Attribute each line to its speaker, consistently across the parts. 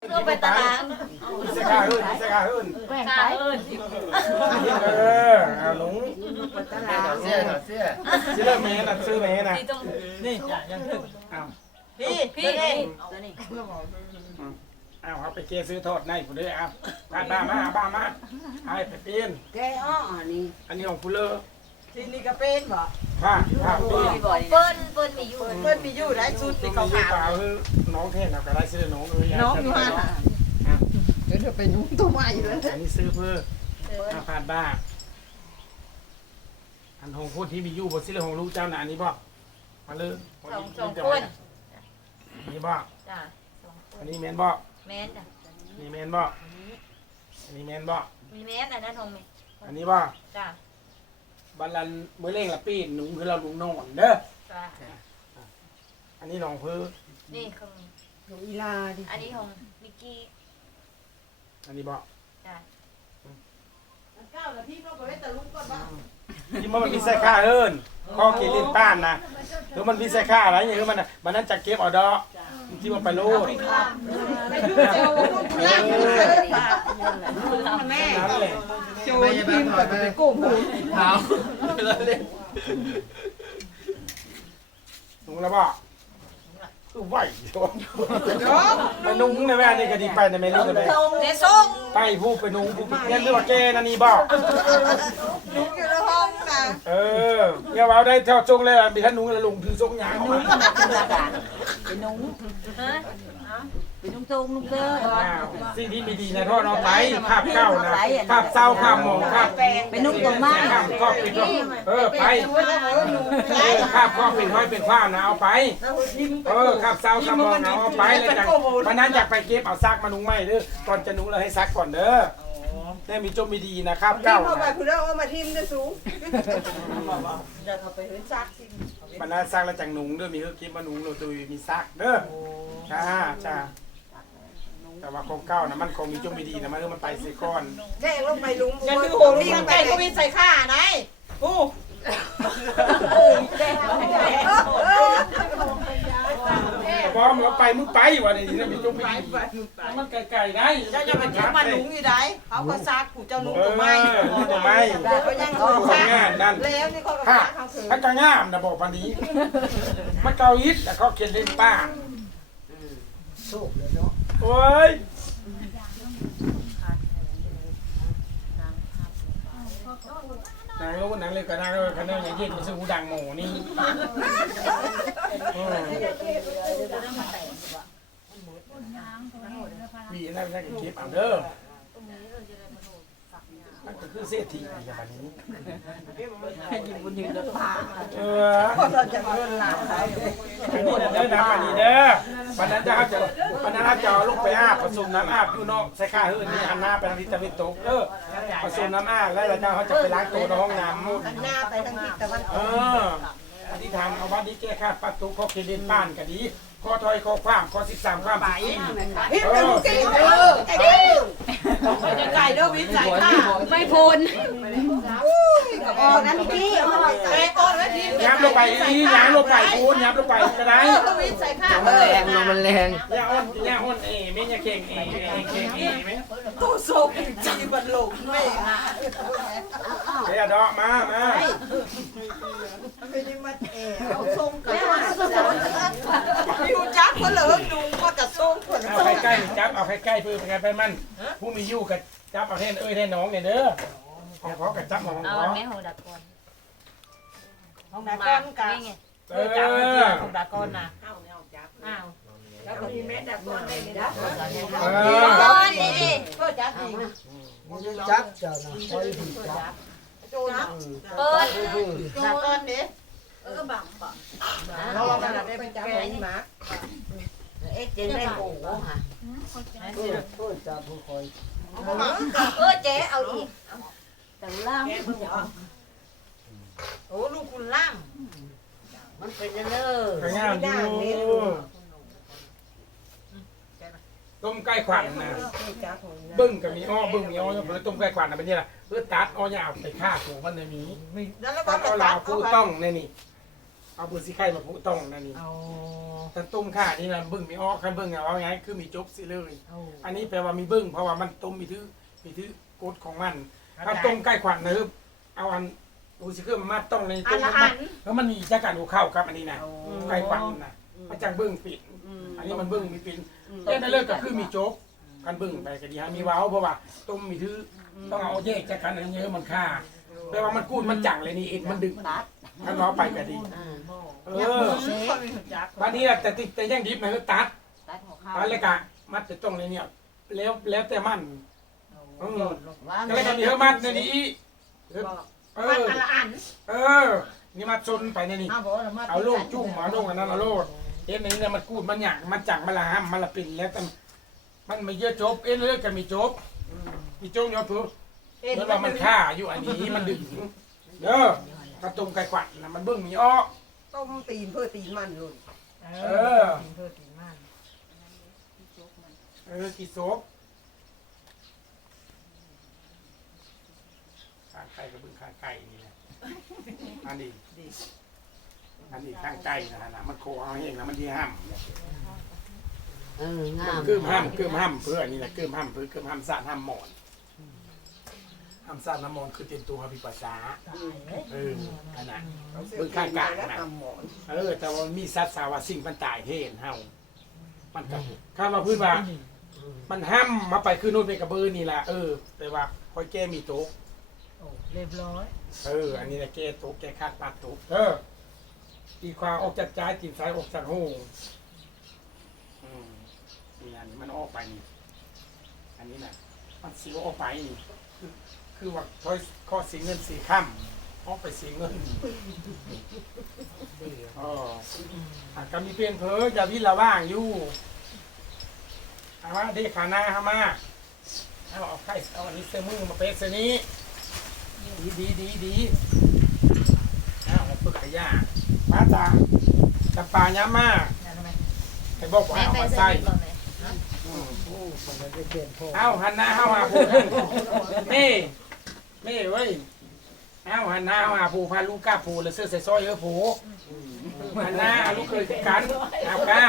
Speaker 1: เพื่อไปตลาด
Speaker 2: เสกาเฮินเสกาเฮิน
Speaker 1: แหวนไปเอิญ
Speaker 2: เออเอาหลง
Speaker 3: เสื้อเสื้อ
Speaker 2: ซื้อเลิกแม่น่ะซื้อแม่น่ะ
Speaker 1: ที่ต้อง
Speaker 4: นี่ยังถึง
Speaker 2: เอา
Speaker 1: พี่พี่นี่
Speaker 2: เอาเอาไปเกซื้อทอดในผู้เด้อเอาบ้านบ้ามาบ้ามาเอาไปเปลี่ยน
Speaker 5: แกอ้อนี่
Speaker 2: อันนี้ของผู้เลอ
Speaker 4: ทีนี้ก็เป็นบ่
Speaker 2: ผ้าผ้าเปลี่ยน
Speaker 1: เปิ้ลเปิ้ลมีอยู่
Speaker 4: เพิ่นมีอยู่ได้ชุด
Speaker 2: ตั
Speaker 4: ที่
Speaker 2: ว
Speaker 4: เขา
Speaker 2: นี้
Speaker 4: ขาว
Speaker 2: เปล่าคือน้องเทนเอาก็ได้ซื้อน้องเอ้ย
Speaker 4: น้องอยู่ห่าเดี๋ยวไปยุ่งตัวใหม่เลย
Speaker 2: อันนี้ซื้อเพื่ออาพาดบ้าอันของพูดที่มีอยู่บนซื้อของลูกเจ้าน่ะอันนี้บ่มาเลย
Speaker 1: สองสองคน
Speaker 2: อันนี้บ่
Speaker 1: จ้ะสองค
Speaker 2: อั
Speaker 1: น
Speaker 2: นนี้แมนบ่
Speaker 1: แม่นจ้ะ
Speaker 2: อันนี้แมนบ่อันนี้แมนบ่
Speaker 1: มีแม่นอันนั้นทงไหม
Speaker 2: อันนี้บ่
Speaker 1: จ้ะ
Speaker 2: บัลลันเมื่อเล่งละปีนหนุ่งคือเราลุงนอนเด้อ
Speaker 1: จ้ะ
Speaker 2: อันนี้น้องเพื่อ
Speaker 1: นี่ของ
Speaker 4: อยู่อีลาดิ
Speaker 1: อันนี้ของนิกกี้
Speaker 2: อันนี้บ่
Speaker 1: จ้ะ
Speaker 4: เก้าแล้วพี่ก็ไปแต่ลุงก่อนว่า
Speaker 2: ที่มันมีใส่ค่าเอิ้นข้อเกลินป้านนะคือมันมีใส่ค่าอะไรอย่างเงี้ยมันน่ะมันนั้นจะเก็บเอาดอก ที่ว่าไปโลด
Speaker 4: ไปยุ่งเจ้าลุงนั่งแม่
Speaker 2: นั่นแหละ
Speaker 4: โจรพิมพ์ไปไปโกงหู
Speaker 3: เท้าเล่น
Speaker 2: ลุงแล้วบ่ะ คือไหวชนไปนุ่งในแม่นี่ก็ดีไปในแม่นี่ก็ได้
Speaker 1: เนส่ง
Speaker 2: ไปผู้ไปนุ่งผู้เรียนเรื่องว่าแกนั่นนี่บ่
Speaker 4: ลุงอยู่ในห้องนะ
Speaker 2: เอออย่าเอาได้เท่าจงเลยมีท่านนุ่งแล้วลุงถือทรงยางออกมา
Speaker 5: เป็นนุ้ง
Speaker 1: ฮะ
Speaker 5: เป็นนุ้งทรงนุ้งเด้อ
Speaker 2: อ้าวสิ่งที่ไม่ดีนะโทษเอาไปภาพเก่านะภาพเศร้าภาพหมองภาพ
Speaker 5: เป็นนุ้งตรงมาก
Speaker 2: ภาพครอบเป็นเออไปเออภาพครอบเป็นห้อยเป็นความนะเอาไปเออครับเศร้าคำมองนะเอาไปเลยจากวันนั้นอยากไปเก็บเอาซักมานุ่งไหมเด้อก่อนจะนุ่งเลยให้ซักก่อนเด้อได้มีจมมีดีนะครับ
Speaker 4: ทิ
Speaker 2: เก้าม
Speaker 4: เข้าไป
Speaker 2: นะ
Speaker 4: คุณเอามาทิมได้สูงจะเข้าไปเห็นซักทิม
Speaker 2: วันนั้นซักแล้วจังนุ่งเด้อมีเฮือกินมานุ่งเราตุยมีซักเด้อจ้าจ้า แต่ว่าของเก้านะมันคงมีจมมีดีนะมันเออมันไปเสียก่อน
Speaker 4: แจ้งลงไปลุงจะคือโหลุงกันไปก็มีใส่ข้าไหนโอ้
Speaker 2: พร้อมเราไปมึงไปวันนี้นะมีจมมีดีมันไกลๆได้
Speaker 4: เจ้าจะมาจับมาลุงอยู่ไหนเขาก็ซักผู้เจ้าลุง
Speaker 2: เอ
Speaker 4: ตัวไม้
Speaker 2: อตัวไม่
Speaker 4: แต่ก็ยัง
Speaker 2: ของ
Speaker 4: ซัก
Speaker 2: งานนั่น
Speaker 4: แล้วนี่เขาก็
Speaker 2: ถ้า
Speaker 4: ซักเขาคือ
Speaker 2: ถ้ากระง่ามนะบอกวันนี้มันเกาอิดแต่เขาเขียนเล่นป้าโอ้ยนางรู้ว่านางเลยก็นางเลยคะแนนอย่างเย็นมันซื้อหูดังหมูนี่อืมมีนั่นนั่นก็เก็บเอาเด้อมันก็ คือเศรษฐีอย่างนี้
Speaker 5: ให้ยิงบุญยืนแล้วพา
Speaker 2: เออ
Speaker 4: เราจะเงินหลานใคร
Speaker 2: อันนี้เด้อนะปันนี้เด้อปันนั้นจะเอาจะปันนั้นจะเอาลูกไปอาบผสมน้ำอาบอยู่นอกใส่ข้าเฮือนนี่หันหน้าไปทางทิศตะวันตกเด้อผสมน้ำอาบแล้วเราจะเขาจะไปล้างตัวในห้องน้ำ
Speaker 4: หน้าไปทางทิศตะวันตก
Speaker 2: เอ
Speaker 4: อ
Speaker 2: อธิษฐานเอาวันนี้แก้ขาดปัดตุข้อเคดินบ้านก็ดีขอถอยขอความขอสิบสามความสิบสี่
Speaker 4: พี่เป็นลูกศิษย์เออไอ้ดิวจะไก่เด้อวิจัยค่ะ
Speaker 1: ไม่พ้น
Speaker 4: อ๋อนั่นพี่อ๋อไอ้อ๋อแล้วทีม
Speaker 2: ย้ำลงไปอีย้ำลงไปคูณย้ำลงไปก็ได้
Speaker 4: เออก็วิจัยค่ะ
Speaker 3: มันแรงมันแรง
Speaker 2: ย่าอ้นย่าอ้นเอ๋ไม่ย่าเข่งเอ๋เอ๋เข่งเอ๋ไหม
Speaker 4: ตู้โซกจีบันหลงไม่ฮะ
Speaker 2: เดี๋ยวดอกมามา
Speaker 4: ไม่ได้มาแอบเอาส่งกันอยู่จักคนเหลือดูก็จะส่งคน
Speaker 2: เอาใกล้ๆจับเอาใกล้ๆเพื่อไปไปมันผู้มีอยู่กับจับเอาแท่นเอ้ยแท่นน้องเนี่ยเด้อ ของเขากับจับของ
Speaker 1: เอา
Speaker 2: เขา
Speaker 1: แม่ของดักก่อน
Speaker 4: ห้องนักก้อนกัน
Speaker 1: นี่ไง
Speaker 2: เออ
Speaker 4: ของดักก้อนนะอ้าวแล้วก็มีแม่ดักก้อนได้ไหมนะ
Speaker 2: เอ
Speaker 1: ก่
Speaker 2: อ
Speaker 1: อนนี่ดิ
Speaker 4: ก็จักอีก
Speaker 6: จับเจ้านะคอยผิดจับ
Speaker 4: โจนะ
Speaker 1: เปิด
Speaker 4: ดักก้อนนี้
Speaker 1: เออบังบัง
Speaker 4: เราเราได้ไปจับของหมา
Speaker 5: เอ๊ะเจนได้โอ้โหฮะ
Speaker 6: เพื่อเพื่อจับผู้คอย
Speaker 1: เออเจ๊เอาอีก
Speaker 5: แต่ล่าง
Speaker 4: โอ้ลูกคุณล่าง
Speaker 5: มันเป็นเลิศ
Speaker 2: กระงามอยู่ต้มไก่ขวัญนะ
Speaker 4: จับของ
Speaker 2: บึ้งกับมีอ้อบึ้งมีอ้อเพื่อต้มไก่ขวัญนะเป็นนี่แหละเพื่อตัดอ้อยาวไปฆ่าผูมันในนี้
Speaker 4: แล้วแล้ว
Speaker 2: ตั
Speaker 4: ก็
Speaker 2: ดอ้อลาวผู้ต้องในนี่เอาเบอร์สีไข่มาผูต้องนั่นนี่
Speaker 4: เอา
Speaker 2: ถ้าต้มข่านี่นะเบิ่งมีออกคันเบิ่งเอาไงคือมีจบสิเลย
Speaker 4: เอา
Speaker 2: อันนี้แปลว่ามีเบิ่งเพราะว่ามันต้มมีถือมีถือกฎของมัน ถ้าต้มใกล้ขวัญนะครับเอาอันดูสิคือมันมาต้องใน
Speaker 1: อั
Speaker 2: ต้
Speaker 1: น
Speaker 2: ม
Speaker 1: ละ
Speaker 2: มั
Speaker 1: อั
Speaker 2: น
Speaker 1: น
Speaker 2: แล้วมันมีจักการหูเข้ากับอันนี้นะ
Speaker 4: เอา
Speaker 2: ใกล้ขวัญนะมันจังเบิ่งปิด อันนี้มันเบิ่งมีปิดแค่นั้นเลยก็คือมีโจ๊กกันเบิ่งไปก็ดีฮะมีเว้าเพราะว่าต้มมีถือต้องเอาแยกจากกันอันเยอะมันค่าแปลว่ามันกูดมันจังเลยนี่เอ็ดมันดึง
Speaker 5: ตัด
Speaker 2: ถ้าน้อไปก็ดี
Speaker 5: อ่า
Speaker 2: เออวันนี้แต่ติดแต่ยังดิบนะคือตัด
Speaker 5: ตัดหัวเข้า
Speaker 2: ตัดเลยกะมัดจะต้องเลยเนี่ยแล้วแล้วแต่มันเออ
Speaker 5: ว่า
Speaker 2: ก็เลยก็มีเฮอมัดในนี้เออ
Speaker 1: มันอันละอัน
Speaker 2: เออ นี่มัดชนไปในนี้
Speaker 4: เอาบอกว่ามา
Speaker 2: เอาโลกจุ่มเอาโลกอันนั้นเอาโลดเอ็นในนี้เนี่ยมันกูดมันหยักมันจังมันละห้ามมันละปิ่นแล้วแต่มันไม่เยอะจบ เอ็นเลยก็มีจบ มีโจ๊กยอดผู้
Speaker 4: เอ็น
Speaker 2: เหมือนว่ามันฆ่าอยู่อันนี้มันดึงเด้อกระตุมไก่กวัดนะมันเบิ่งมีอ้อ
Speaker 4: ต้มตีนเพื่อตีนมันเลย
Speaker 2: เออ
Speaker 4: เพื่อตีนมัน
Speaker 2: เออกี่โซบข้างไก่กับเบิ่งข้างไก่นี่แหละอันนี้อันนี้ข้างไก่นะนะมันโคเอาเองนะมันดีห้าม
Speaker 5: เอองาม
Speaker 2: เกื้มห้ามเกื้มห้ามเพื่อนี่แหละเกื้มห้ามเพื่อเกื้มห้ามสาดห้ามหมอนห้ามสาดน้ำมนต์คือเตรียมตัวให้พิปัสสาเออขนาดเบิ่งข้างกลางนะ
Speaker 4: ทำหมอน
Speaker 2: เออ แต่ว่ามันมีสัตว์สาวาสิ่งมันตายเทนเฮามันก็ข้ามาพูดว่ามันห้ามมาไปคือนู่นไปกระเบือนี่แหละเออ แต่ว่าคอยแก้มีโต๊ะ
Speaker 4: โอ้ เรียบร้อย
Speaker 2: เออ อันนี้แหละแก้โต๊ะแก้คาดปัดโต๊ะเอออีความออกจากใจจิตสายออกจากหูอืมนี่อันนี้มันออกไปนี่อันนี้นะมันสิวออกไปนี่คือคือว่าทอยข้อสีเงินสีค่ำออกไปสีเงินอ๋ออะก็มีเพียงเพออย่าวิละว่างอยู่เอาว่าเด็กขาหน้าเข้ามาเอาเอาไข่เอาอันนี้เสื้อมือมาเปะเสื้อนี้ ดีดีดีดีเอาเอาปึกขยะป้าตาจำปาย้ำมาไอ้บอกว่า
Speaker 1: แม่
Speaker 2: เอา
Speaker 1: ไป
Speaker 2: มา
Speaker 1: ใส่
Speaker 2: ใส่
Speaker 1: บ่แม่
Speaker 2: อืม
Speaker 6: โอ้คนนั้นได้เปลี่ยนพ่อ
Speaker 2: เอาหันหน้าเข้ามาผู้เม่เม่เว้ยเอาหันหน้าเข้ามาผู้พาลูกกล้าผู้แล้วเสื้อใส่ซอยเออผู้หันหน้าเอาลูกเคยกันเอากล้า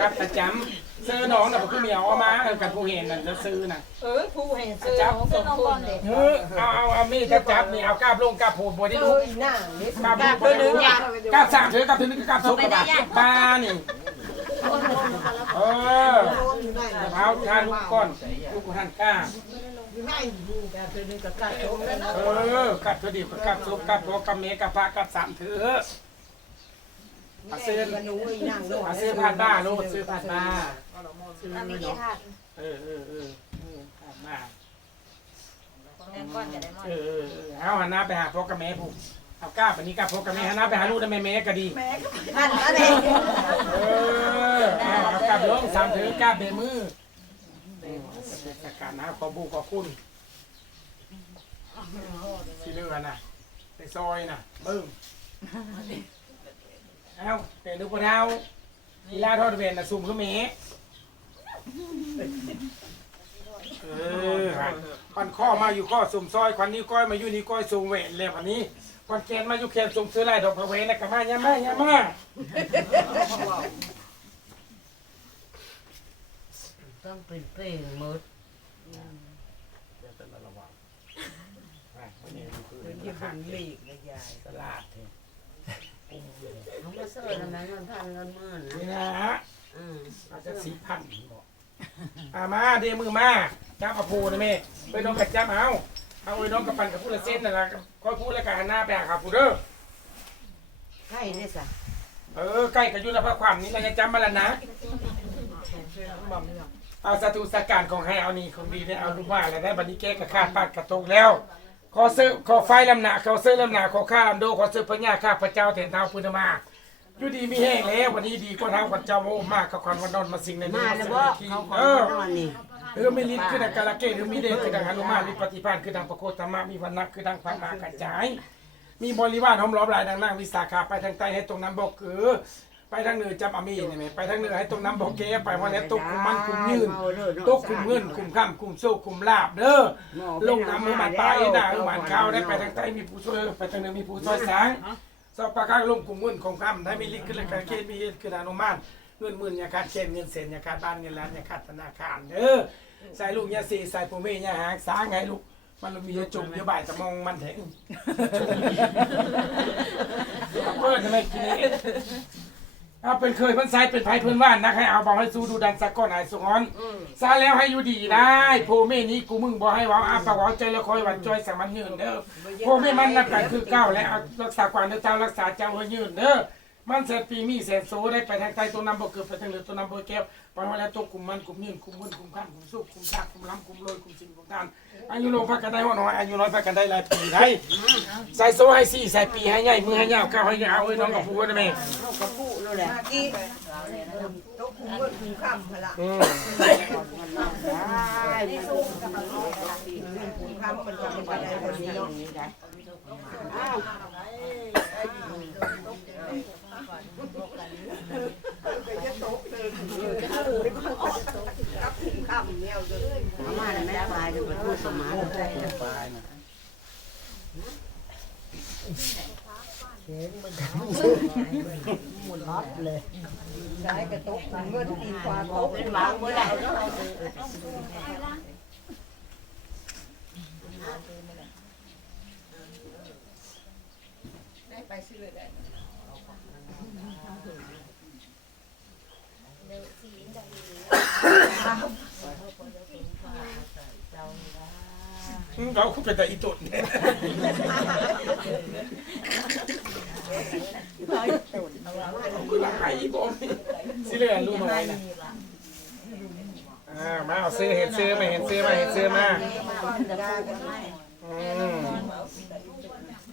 Speaker 2: กับประจำ เสื้อน้องน่ะผมคือเมียเอามาเออกับผู้เห็นน่ะแล้วซื้อน่ะ
Speaker 4: เออผู้เห็นเสื้อ
Speaker 2: จับ
Speaker 4: ของสองคน
Speaker 2: เฮ้ยเอาเอาเอามีดจับจับนี่เอากล้าบลงกล้าผู้บ่ได้
Speaker 4: เอ
Speaker 2: ลูก
Speaker 4: อหน้าเล็บ
Speaker 2: กาบตัวนึงกาบสามเถือกาบตัวนึงกาบสุกกาบบ้านี่เออเอาทานลูกก้อนลูกทานก้า
Speaker 4: ไม่ดูแบบเป็นกระกาโจมแล้วนะ
Speaker 2: เออกาบตัวเดียวกาบสุกกาบตัวกาบเมกาพากาบสามเถือ อาเซน
Speaker 4: หนูอีนั่งโล
Speaker 2: อาเซนผ่านบ้าลูกซื้อผ่านบ้า
Speaker 1: อันนี้กี่ถาด
Speaker 2: เออเออเออผ่านบ้า
Speaker 1: แม่ก้อนจะได้หมด
Speaker 2: เออเออเอาหันหน้าไปหาพ่อกับแม่ผูเอาก้าบอันนี้ก้าพ่อกับแม่หันหน้าไปหาลูกได้แม่แม่ก็ดี
Speaker 1: นั่นอะไร
Speaker 2: เออเอาเอากลับลงสามถือกลับเบมือสกัดนะขอบูขอคุณสีเลือน่ะในซอยน่ะเบิ้ง เอาเป็นลูกปลาเท้าอีลาทอดเวนน่ะซุ่มขึ้นเมเออควันข้อมาอยู่ข้อสุ่มซอยควันนี้ก้อยมาอยู่นี่ก้อยสุ่มเวนแล้ววันนี้ควันแกนมาอยู่แคนสุ่มซื้อไรดอกพะเวนนะกะมายามาย่ามา
Speaker 5: ต้องเป็นเปลี่ยนหมด
Speaker 2: เดี๋ยวจะระวังอะวันนี้มันคือ
Speaker 4: ยืมเป็นลีกเลยยาย
Speaker 2: ตลาด เถอะ
Speaker 5: เขามเสิร์แล้วมันพันเงินหมื่น
Speaker 2: นี่
Speaker 5: นะ
Speaker 2: ฮะ
Speaker 5: อืม
Speaker 2: อาจจะสีพันบอกอ่ามาเดมือมาจับเอาปูนะแม่ไปน้องกัดจับเอาเอาไอ้น้องกับปันกับผู้ละเส้นนั่นแหละคอยพูดแล้วกันหน้าไปหาขับปูเด้อ
Speaker 5: ใกล้ได้สัก
Speaker 2: เออใกล้กับยุทธภาความนี้เราจะจำมาแล้วนะเอาสตูสการของให้เอานี่ของดีเนี่ยเอาลูกว่าอะไรได้บันนี้แก้กับข้าปัดกระตกแล้วขอซื้อขอไฟลำหนาขอซื้อลำหนาขอข้าลำโดขอซื้อพญาข้าพระเจ้าเถนเท้าพุทธมา อยู่ดีมีแห้งแล้ววันนี้ดีกว่าเท้าพระเจ้าโอ้มากกับควันวันนอนมาสิ่งในนี้
Speaker 5: มาแล้วบ่เขาขอ
Speaker 2: เออ
Speaker 5: นอนนี่
Speaker 2: เออไม่ลิ้นคือดังกาลเกตหรือมีเดชคือดังหนุมานมีปฏิภาณคือดังประโคตรรมะมีวันนักคือดังพระมากระจาย มีบริวารห้อมล้อมหลายดังนางวิสาขาไปทางใต้ให้ตรงน้ำบอกคือไปทางเหนือจำอามีนี่ไหมไปทางเหนือให้ตรงน้ำบอกเกไปวันนี้ตกคุมมันคุมยืนตกคุมเงินคุมข้ามคุมโซ่คุมลาบเด้อลงน้ำมือมันไปนะเออมันข้าวได้ไปทางใต้มีผู้ช่วยไปทางเหนือมีผู้ช่วยสาง สอบประการลงกลุ่มเงินของคำได้มีลิขขึ้นและการเกณฑ์มีเหตุคืออนุมานเงินหมื่นยาคาดเชนเงินเซนยาคาดบ้านเงินล้านยาคาดธนาคารเด้อใส่ลูกยาสีใส่ปูเมยาหางสาไงลูกมันมีจะจุ่มเดี๋ยวบ่ายจะมองมันแทงเปิดทำไมกิน เองเอาเป็นเคยเพิ่นใส่เป็นไผเพิ่นว่านนะให้เอาบอกให้สู้ดูดันสักก้อนหายสงอนซาแล้วให้อยู่ดีได้โพเมนี้กูมึงบอกให้เว้าอาปากเว้าใจแล้วคอยหวันจอยสังมันยืนเด้อโอ้ไม่มันนับกันคือเก้าแล้วเอารักษาความเจ้ารักษาเจ้าให้ยืนเด้อ มันเสร็จปีมีเสร็จโซได้ไปทางใต้ตัวนำบ่เกือบไปทางเหลือตัวนำบ่แก้วไปมาแล้วตัวกลุ่มมันกลุ่มยืนกลุ่มมืนกลุ่มขั้นกลุ่มสุขกลุ่มชักกลุ่มล้ำกลุ่มรวยกลุ่มสิ่งกลุ่มทานอายุโลพักกันได้หัวน้อยอายุน้อยพักกันได้หลายปีได้ใส่โซให้สี่ใส่ปีให้ใหญ่มือให้ยาวก้าวให้ยาวเอ้ยน้องกับพูดได้ไหม
Speaker 5: กระปุกนั่นแหละ
Speaker 4: มากี้โต๊ะคุ้มเงินคุ้มค่ำพละ
Speaker 2: อืม
Speaker 5: ได้ไม่สู้กับมัน
Speaker 4: คุ้มค่ำมันทำเป็นอะไรคนนี้เนาะ
Speaker 5: อ้าว
Speaker 4: ก็จะโต๊ะเลยกับคุ้มค่ำเนี่ยเลย
Speaker 5: อามาแม่ตายจะเป็นผู้สมาน
Speaker 6: เสียงมันหมุนรับเลย
Speaker 4: ใช้กระต๊ะคุ้มเงินตีควาโต๊ะ
Speaker 5: กเป็นหวังเมื่อไหร่
Speaker 2: อืม เราคุยเป็นแต่อีตุดเนี่ยกูละหายอีกบ่สิเหลือลูกน้อยนะอ่ามาเอาซื้อเห็ดซื้อมาเห็ดซื้อมาเห็ดซื้อมาอืม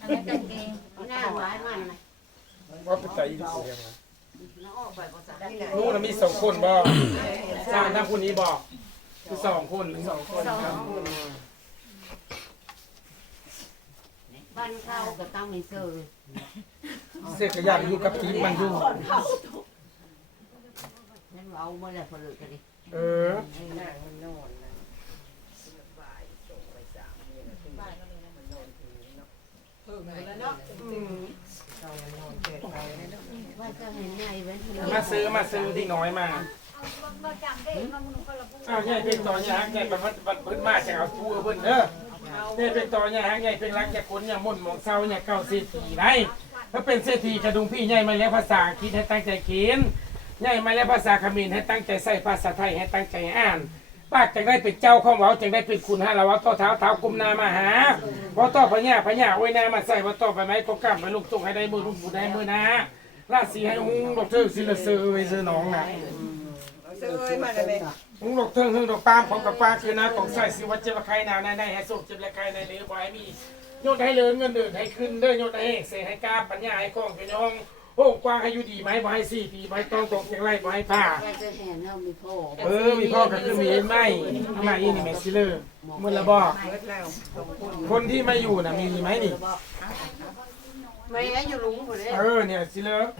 Speaker 1: อันนี้กางเกง
Speaker 5: หน้าหวานมันนะ
Speaker 2: ว่าเป็นแต่อีตุด ยังไง
Speaker 5: แล้วออกไปภาษา
Speaker 2: ลูกน่ะมีสองคนบ่สร้างทั้งคนนี้บ่คือสองคนหรือสองคนครับ
Speaker 5: บ้านเข้าก็ต้องมีเสื้อ
Speaker 2: เสื้อกระยานอยู่กับทีมมันอยู่
Speaker 5: นั่นเอาเมื่อไหร่พอเลิกกันดิ
Speaker 2: เออ มาซื้อมาซื้อที่น้อยมาอ้าวใหญ่เป็นต่อใหญ่ฮักใหญ่เป็นวัดวัดพื้นมาจะเอาทูเพิ่นเด้อใหญ่เป็นต่อใหญ่ฮักใหญ่เป็นรักจากคนอย่างมุ่นมองเศร้าอย่างเก้าเสิบปีได้ถ้าเป็นเศรษฐีกระดุงพี่ใหญ่มาแล้วภาษาอังกฤษให้ตั้งใจเขียนใหญ่มาแล้วภาษาเขมรให้ตั้งใจใส่ภาษาไทยให้ตั้งใจอ่าน ป้าจังได้เป็นเจ้าข้องเว้าจังได้เป็นคุณฮะเราว่าต่อเท้าเท้ากุมนามาหาเพอต่อพญาพญาโอ้นามาใส่ว่าต่อไปไหมก็กลับไปลูกจงให้ได้มือรุ่นบุญได้มือนะราศีให้หุงดอกเตอร์สิละเซอไว้ซื้อน้องนะ
Speaker 4: เซอเอ้ยมาเลย
Speaker 2: หุงดอกเตอร์หึงดอกปาล์มของกับปลาคือนะของใส่สิวัดเจ็บใครหนาวในในให้สุกเจ็บและใครในเหลือบ่ให้มีโยนให้เลือเงินเดือนให้ขึ้นเด้อโยนให้เสให้กล้าปัญญาให้คล่องพี่น้อง โอ้กว้างให้อยู่ดีไหมบ่ให้สี่ปีบ่ให้ต้องตกอย่างไรบ่ให้ผ่า
Speaker 5: ว่าจะเห็นเรามีพ่อ
Speaker 2: เออมีพ่อก็คือมีเห็นไหมทำไมอีนี่แมสซิเลอร์มือละบอก
Speaker 4: เบิดแล้วสองคน
Speaker 2: คนที่มาอยู่น่ะมีไหมนี่
Speaker 5: ไม่งั้นอยู่ลุงหมดเลย
Speaker 2: เออเนี่ยซิเลอร์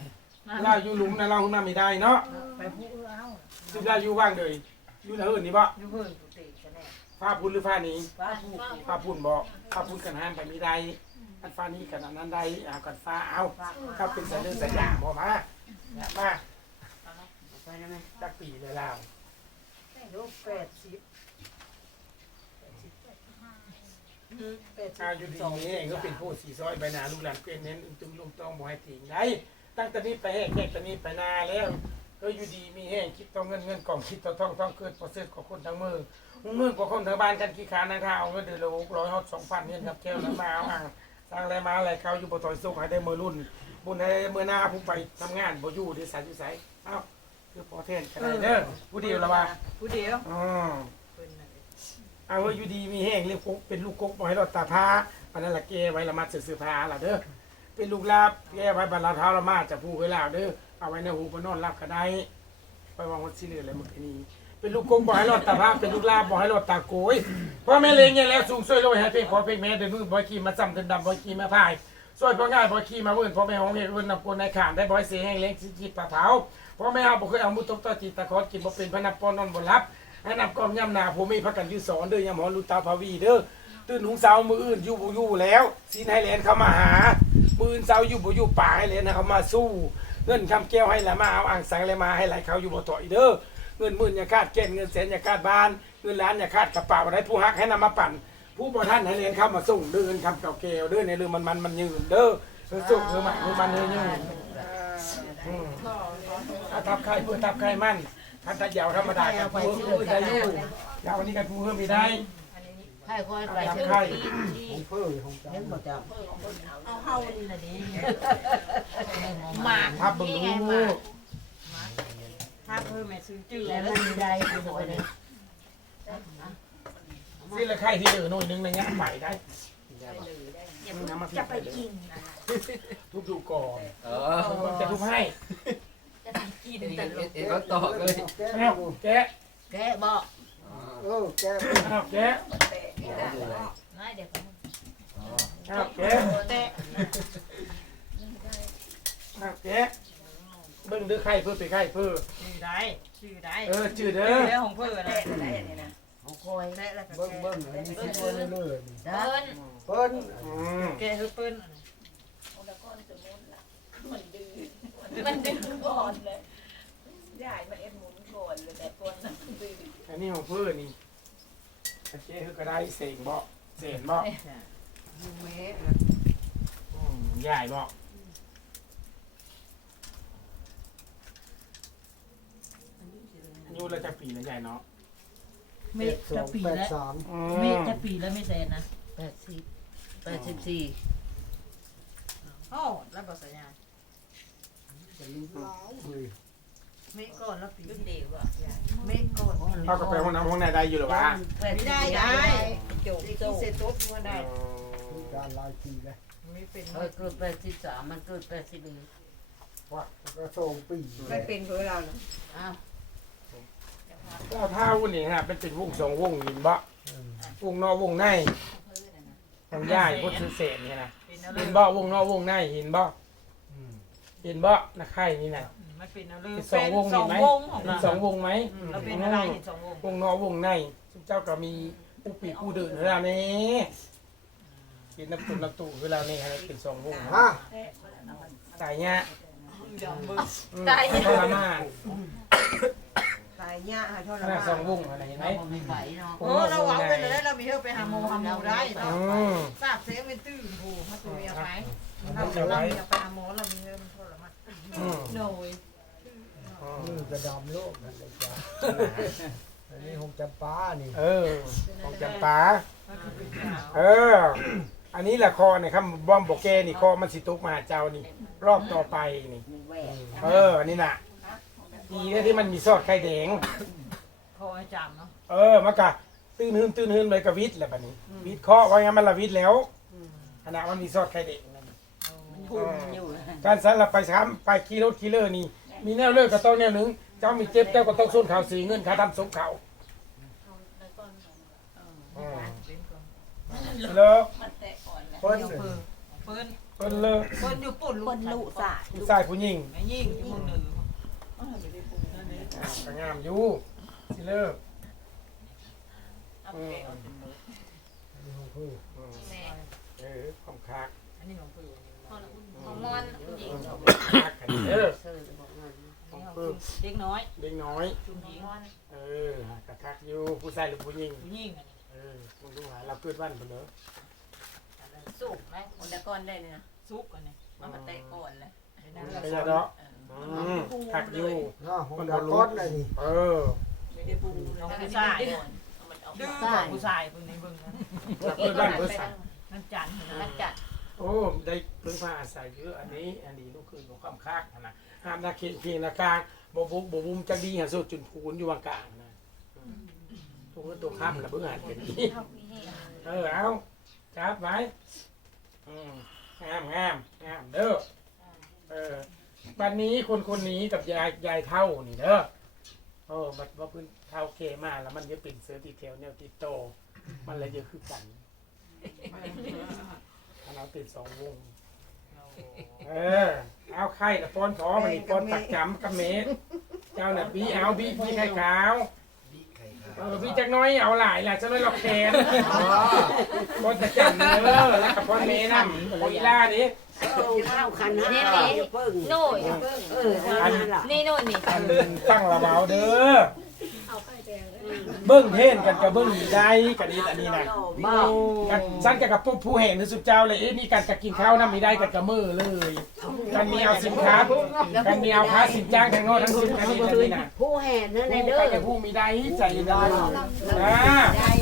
Speaker 2: เราอยู่หลุมนะเราขึ้นมาไม่ได้เนาะ
Speaker 1: ไปพูดเอา
Speaker 2: สิเราอยู่ว่างเลยอยู่เถินนี่บ่
Speaker 1: อยู่เพิ่นกุฏิกันแน่
Speaker 2: ฟ้าพุ่นหรือฟ้านี้
Speaker 1: ป้าพูด
Speaker 2: ฟ้าพุ่นบ่ฟ้าพุ่นกันห้ามไปมีได้ อันฟ้านี้กันอันนั้นได้เอากันฟ้าเอาถ้าเป็นสายเลือดสายยางบ่มามา
Speaker 5: ไปได้ไหม
Speaker 2: จักปีเลยแล้ว
Speaker 1: ลูกแปดสิบ
Speaker 2: อาอยู่ดีนี่เองก็เป็นผู้สีซอยใบหนาลูกหลานเป็นเน้นตึงลุงต้องบ่ให้ติงได้ตั้งแต่นี้ไปแห้งแค่ตอนนี้ไปนาแล้วก็อยู่ดีมีแห้งคิดต้องเงินเงินกล่องคิดต้องท่องต้องเกิดประเสริฐกว่าคนทั้งมือมือกว่าคนทั้งบ้านกันกี่คานะคะเอาเงินเดือนละหกร้อยฮอดสองพันเนี่ยครับแก้วน้ำมาเอาอ่าง สร้างอะไรมาอะไรเขาอยู่บ่ถอยสุกให้ได้มือรุ่น บุญให้ได้มือหน้าผู้ไปทำงานบ่อยู่ที่สายอยู่ไสเอ้าคือพอเทนกันได้เด้อผู้เดียวละว่า
Speaker 4: ผู้เดียว
Speaker 2: อ๋อเอาไว้อยู่ดีมีแห้งเรียกกกเป็นลูกกกบ่ให้เราตาผ้าอันนั้นละเกไว้ละมัดซื้อผ้าล่ะเด้อเป็นลูกลาบแกไว้บรรลาเท้าละมาจะพูดไว้แล้วเด้อเอาไว้ในหูปนอนรับก็ได้ไปวางวัดสิเหลืออะไรเมื่อกี้นี้ เป็นลูกกงบ่ให้รอดตาพระเป็นลูกลาบบ่ให้รอดตาโกยพราะแม่เลงเนี่ยแล้วสูงช่วยโลยให้เพลงขอเพลงแม่เดินมือบ่อยขี่มาซ้ำเดินดำบ่อยขี่มาพายช่วยพ่อง่ายบ่อยขี่มาเวิ้นพ่อแม่ของเฮ็ดเวินนำคนในขามได้บ่อยเสียแห้งเล้งสิจิตปลาเผาพ่อแม่เอาบ่เคยเอามุตกต่อจิตตะคอกินบ่เป็นพนับปอนนอนบ่รับให้นับกอมย่ำหนาผมมีพักกันยู่สอนเด้อยามหอลูกตาพาวีเด้อตื่นหุงเสามืออื่นอยู่บ่อยู่แล้วสินให้แลนเข้ามาหาปืนเสาอยู่บ่อยู่ป่าให้เลนเข้ามาสู้เงินคำแก้วให้ละมาเอาอ่างสังเลยมาให้ไหลเขาอยู่บ่ต่อยเด้อ เงินหมื่นอย่าคาดเกณฑ์เงินแสนอย่าคาดบ้าน เงินล้านอย่าคาดกระเป๋าอะไรผู้ฮักให้นำมาปั่น ผู้บ่ท่านให้เรียนเข้ามาส่งเด้อเงินคำเก่าแก้วเด้อในเรื่องมันมันมันยืนเด้อเออส่งเออมาเออมันเออยืนอืมถ้าทับใครเพื่อทับใครมั่นถ้าตะยาวธรรมดากับผู้เออได้อยู่ยาวอันนี้กับผู้เออไม่ได้
Speaker 5: ให้คอยไป
Speaker 2: ทับ
Speaker 5: เชื่อ
Speaker 2: ใคร
Speaker 6: ของเพื่อของเจ้า
Speaker 7: เห็นบ่จ้ะ
Speaker 8: เอาเฮานี่น่ะดิ
Speaker 5: หมาก
Speaker 2: ทับเบิ่งดู
Speaker 8: ถ้าเพิ่มแม่ซื้อจืด
Speaker 5: แต่
Speaker 8: แล้ว
Speaker 5: มันมีได้คือตัวนี้
Speaker 2: สิละใครที่เหลือหน่อยนึงในเงี้ยใหม่ได้น้ำมาจะไปกินทุบดูก่อน
Speaker 3: เออ
Speaker 2: ผมจะทุบให้
Speaker 3: เอ็นเอ็นก็ตอกเลย
Speaker 6: แก้
Speaker 2: อ้าวแกะ
Speaker 5: แกบอก
Speaker 6: เออแก้
Speaker 2: อ้าวแกะ
Speaker 5: ง่ายเดี๋ยว
Speaker 2: อ้าวแกะ
Speaker 8: แต่
Speaker 2: อ้าวแกะ เบิ่งเด้อใครเพื่อไปใครเพื่อ
Speaker 8: ชื่อได้ชื่อได้
Speaker 2: เออจืดเด้
Speaker 8: ชื่
Speaker 2: อ
Speaker 8: อแล้วของเพิ่นนะ
Speaker 5: ของคอย
Speaker 8: แต่แล้วก็
Speaker 6: เบิ้งเบิ้งอันนี้สิเบิ้งเลย
Speaker 5: เดิน
Speaker 6: เบิ้ง
Speaker 2: อืม
Speaker 8: แกคือเพิ่น
Speaker 7: มันดึงก่อนเลยยายมาเอ็ดหมุนก่อนเลยแต่คนนั้นดึง
Speaker 2: อันนี้ของเพื่อนี่โอเคคือกระไดเสงบ่เสนบ่
Speaker 8: เมตร
Speaker 2: อืมใหญ่บ่ อยู่แล้วจะปีแล้วใหญ่เนาะ
Speaker 6: เมตรสองแปดสาม
Speaker 2: อื
Speaker 9: เมตรจะปีแล้วไม่แสนนะ
Speaker 5: แปดสิบแปดสิบสี่
Speaker 8: โอ้แล้วบ่สัญญา
Speaker 6: จะรีบล้าวเลย
Speaker 8: เมฆก่อนแล้วปี
Speaker 7: ดึงเด็กว่ะยาย
Speaker 8: เมฆก่อน
Speaker 2: เอากาแฟห้องน้ำห้องในได้อยู่หรือวะ
Speaker 5: แปด
Speaker 8: ไม่
Speaker 5: สิบ
Speaker 8: ได้
Speaker 5: สี่
Speaker 8: ได้
Speaker 7: โจก
Speaker 8: ที่
Speaker 7: โจก
Speaker 8: เสร็จตุ๊บมาได้
Speaker 6: มีการลายปีเลย
Speaker 8: ไม่เป็น
Speaker 5: เออเกิดแปดสิบสามมันเกิดแปดสิบเอ็ด
Speaker 6: ว่าก็ส่งปี
Speaker 8: ไม่เป็นเพื่อเรานะ
Speaker 5: อ้าว
Speaker 2: ก็เท่านี่ฮะเป็นเป็นวงสองวงหินบ่วงนอกวงในวงใหญ่พุทธเศษนี่นะ
Speaker 8: เป็นเอาเล
Speaker 2: เห็
Speaker 8: ย
Speaker 2: นบ่วงนอกวงในเห็นบ่เห็นบ่นะไข่นี่นะ
Speaker 8: ไม่เป็นเอาเลย
Speaker 2: เป็นสองวง
Speaker 8: ส
Speaker 2: เห็
Speaker 8: อนง
Speaker 2: ไหม
Speaker 8: วงของ
Speaker 2: เป็น
Speaker 8: เรา
Speaker 2: สองวงไหม
Speaker 8: เราเป็นอะไรเห็นสองวง
Speaker 2: วงนอกวงในเจ้าก็มีอุปีกูเดินเวลานี้เป็นน้ำตุนน้ำตุเวลานี้ให้เป็นสองวง
Speaker 6: ฮะ
Speaker 2: ตายเนี่ย
Speaker 8: ยอมมึง
Speaker 2: ตายทรมาน
Speaker 8: ตา ยยากหาทร
Speaker 2: ขนาด
Speaker 8: มา
Speaker 2: สองวงอะไรเห็นไหม
Speaker 5: เราไม่ไหวเนาะ
Speaker 8: โอ้เราหวังไปเลยเรามีเท่าไปหาโมหาโมได้
Speaker 2: อื
Speaker 8: เนาะ
Speaker 2: ม
Speaker 8: ทราบเสียงเป็นตื้นผูมาตัวยังไงเราเราอยากไปหาโมเรามีเท่ามันทรมาน
Speaker 2: อืม
Speaker 8: โดย
Speaker 6: นี่กระดำโลกนั่นเลยจ้าอันนี้หงจำปานี่
Speaker 2: เออของจำปา
Speaker 8: ก็คือเป็นขาว
Speaker 2: เออ อันนี้แหละคอเนี่ยครับบอมโบเก้นี่คอมันสิตุกมาหาเจ้านี่ รอบต่อไปนี่
Speaker 5: แหวก
Speaker 2: เออนี่น่ะ ดีนะที่มันมีซอสไข่แดง
Speaker 8: คอยจำเนาะ
Speaker 2: เออมากะตื้นหืนตื้นหืนเลยกับวิทย์แหละบัดนี้ วิทย์เคาะไว้งั้นมันละวิทย์แล้วขณะมันมีซอสไข่แดงนั่น
Speaker 7: พูดอยู่
Speaker 2: การสันเราไปซ้ำไปคีโรคีเลอร์นี่ มีแนวเลิกก็ต้องแนวหนึ่งเจ้ามีเจ็บเจ้าก็ต้องส้นข่าวสีเงินค่าทำสงเขาอืมเลิก
Speaker 7: มันแตะก่อนแหละ
Speaker 6: เพิ่น
Speaker 8: เพิ่นเพิ่น
Speaker 2: เพิ่นเลิก
Speaker 8: เพิ่นอยู่ปุ่นลูกลูกสา
Speaker 2: ผู้ชายผู้หญิง
Speaker 8: ไอ้ยิ่งอยู่เมืองเหนือ
Speaker 2: ก็งามอยู่สิเลิก
Speaker 7: เอาแกะออกจากมือ
Speaker 6: อันนี้ของเพื่อ
Speaker 2: อืม
Speaker 7: แม่
Speaker 2: เออของคัก
Speaker 8: อันนี้ของเพิ่น
Speaker 7: ของมอนผู้หญิง
Speaker 2: คักกันเด้อ
Speaker 5: เสื้อจะบอกเงิน
Speaker 2: ของ
Speaker 8: ของ
Speaker 2: เพิ่ม
Speaker 8: เด็กน้อย
Speaker 2: เด็กน้อย
Speaker 8: จุ่มหญิง
Speaker 2: เออก็คักอยู่ผู้ชายหรือผู้หญิง
Speaker 8: ผู้หญิงอันนี้
Speaker 2: เออมึงดูหาเราเกิดวันเปล่า
Speaker 7: สุกไหมคนละก้อนได้เนี่ยนะ
Speaker 8: ซุกอันนี้
Speaker 7: มันมาแตะก่อนเลย
Speaker 8: เป็นนั่นแห
Speaker 2: ก็
Speaker 8: ละ
Speaker 2: อย่าดอกอื มคักอยู่
Speaker 6: เนาะหงดาก้อนเลยนี่
Speaker 2: เออ
Speaker 7: ไม่ได้ปรุง
Speaker 8: น้อง
Speaker 7: ให้
Speaker 8: ผู้
Speaker 7: มัน
Speaker 8: ชาย
Speaker 7: ดื้อมันออก
Speaker 8: ดื้อ
Speaker 7: มา
Speaker 8: ของผู้ชายคนนี้เบิ่งนะ
Speaker 2: เราเกิดวันเบอร์สาม
Speaker 8: นั่นจันทร์
Speaker 7: มั
Speaker 8: นะ
Speaker 7: นจัด
Speaker 2: โอ้ได้เพิ่งมาอาศัยเยอะอันนี้ อันนี้ลูกคือของความคักนะห้ามนาเขียนเพียงนากลางบ่บุบ่บุมจังดีหาสุดจุนพูนอยู่วางกลางนะตัวเงินตัวข้ามละเบิ่งหันเป็นนี้เออเอาจับไว้อืมงามงามงามเด้อเออ บัดนี้คนคนนี้กับยายยายเท่านี่เด้อโอ้บัดว่าเพื้นเท่าเคมาแล้วมันจะเป็นเสือติดแถวแนวติดโต มันเลยเยอะคือกันอันเราติดสองวง เออ เอาไข่ละป้อนขอมันนี่ป้อนตักจำกับเมตรเจ้าน่ะบีเอาบีบีไข่ขาวเอเออพี่จักน้อยเอาหลายแหละจะน้อยเราแคนบนตะจันเนื้อแล้วกับพ่อเมย์น้ำโอ้ยล่าดิ
Speaker 5: ข้าวคันห้าเพิ่ง
Speaker 1: โน่ย
Speaker 5: เออเท่นั้นล่ะ
Speaker 1: นี่โน่นนี่
Speaker 2: อันตั้งระเบาเด้อเบิ้งเทนกันกับเบิ้งได้กันนี้อันนี้นะ
Speaker 5: บ้า
Speaker 2: กันสั้นกับกับผู้แห่งที่สุดเจ้าเลยเอ๊ะมีการกินข้าวน้ำมีได้กันกับมือเลย กันมีเอาสินค้ากันมีเอาค้าสินจ้างทางโน้นทั้งสิ้นกันนี่กันนี่นะ
Speaker 5: ผู้แห่นั่นใน
Speaker 2: ผู้
Speaker 5: เด้
Speaker 2: ใคร
Speaker 5: อ
Speaker 2: จะผู้มีได้ใจได้นะ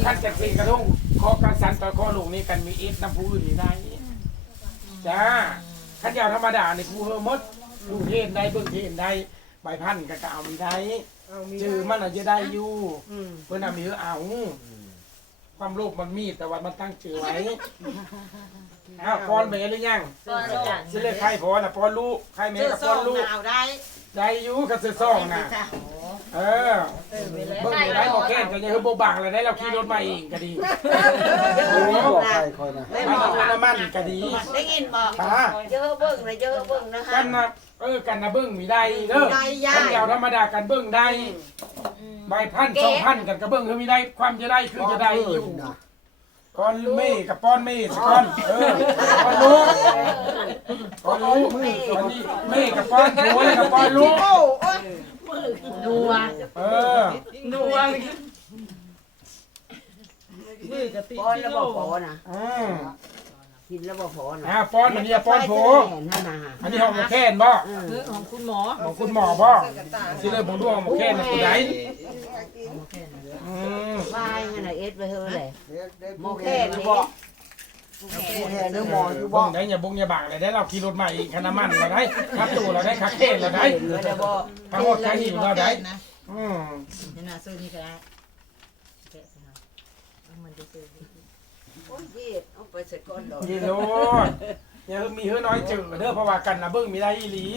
Speaker 2: ท่านจะสิ่งกระทุ่งขอการสันต่อข้อลูกนี่กันมีเอฟน้ำผู้อื่นมีได้ จ้าขันยาวธรรมดาในผู้เฮอมดลูกเทนได้เบิ้งเทนได้ใบพันธุ์ก็เอามีได้จือมันอาจจะได้อยู่
Speaker 5: อืม
Speaker 2: เพื่อนเอามีเออเอา ความโลภมันมีแต่ว่ามันตั้งจือไว้อ้าวพรเมย์หรือยัง
Speaker 1: ตอนนี้
Speaker 2: สิเลยใครพรน่ะพรลูกใครเม
Speaker 4: เจ
Speaker 2: ย์
Speaker 4: อ
Speaker 2: กับ
Speaker 4: ซ
Speaker 2: พ
Speaker 4: อ
Speaker 2: รงลูก
Speaker 4: เอาได้
Speaker 2: ได้อยู่กับเสือซองน่ะ เออเบิ่งอยู่ได้บอกแค่จะยังคือโบบางเลยได้เราขี่รถมาเองก็ดีโอ้
Speaker 6: บอกใครคอยนะ
Speaker 5: ไม่
Speaker 2: มา
Speaker 5: บอก
Speaker 2: เอาน้ำมันก็ดี
Speaker 4: ได้ยินบอก
Speaker 2: อ่า
Speaker 5: เยอะเบิ่งนะเยอะเบิ่งนะ
Speaker 2: กั
Speaker 5: คะ
Speaker 2: นนะเออกันนะเบิ้งมีได้เด้อ
Speaker 4: ได้ยา
Speaker 2: กันยาวธรรมดากันเบิ้งได้ใบพันสองพันกันก็เบิ้งคือมีได้ความจะได้คือจะได้อยู่ ก้อนเมฆกับป้อนเมฆสักก้อนเออก้อนลูกก้อนลูกอันนี้เมฆกับป้อนผัวแล้วกับป้อนลูก
Speaker 4: โอ้โอ้ย
Speaker 8: นัว
Speaker 2: เออ
Speaker 8: นัว
Speaker 5: ป้อนแล้วบอกพอนะ
Speaker 2: อืม
Speaker 5: กินแล้วบอกพอนะ
Speaker 2: อ่าป้อนอันนี้ป้อนโผ
Speaker 5: นั่นนะ
Speaker 2: อันนี้ห้องหมอแค้นบ่
Speaker 8: เรื่องของคุณหมอ
Speaker 2: ของคุณหมอบ่สิเลยผมดูห้องหมอแค้นน่ะตัวใดอืม
Speaker 5: วายขนาดเอสไปเท่าไหร่
Speaker 6: ห
Speaker 5: โม
Speaker 6: มอ
Speaker 5: แค่
Speaker 6: แค่
Speaker 5: นี้
Speaker 6: บอกแค่เนื้อหมออยู่บ่
Speaker 2: บ้องได้อย่าบุงอย่าบังเลยได้เราขี่รถมาอีกคันน้ำมันเราได้คับตู้เราได้คักเค้นเราได้
Speaker 5: ไม่ได้บอก
Speaker 2: ทั้งหมดทั้งนี้เราได้อืม
Speaker 8: นี่นะซื้อนี่ก็ได้แกะสิครับเอามันจะซื้อ
Speaker 5: โอ้ยเย็ดเอาไปสก้อนดอก
Speaker 2: ยีโลดอย่ามีเฮือน้อยเจอเด้อเพราะว่ากันนะเบิ่งมีได้อีหลี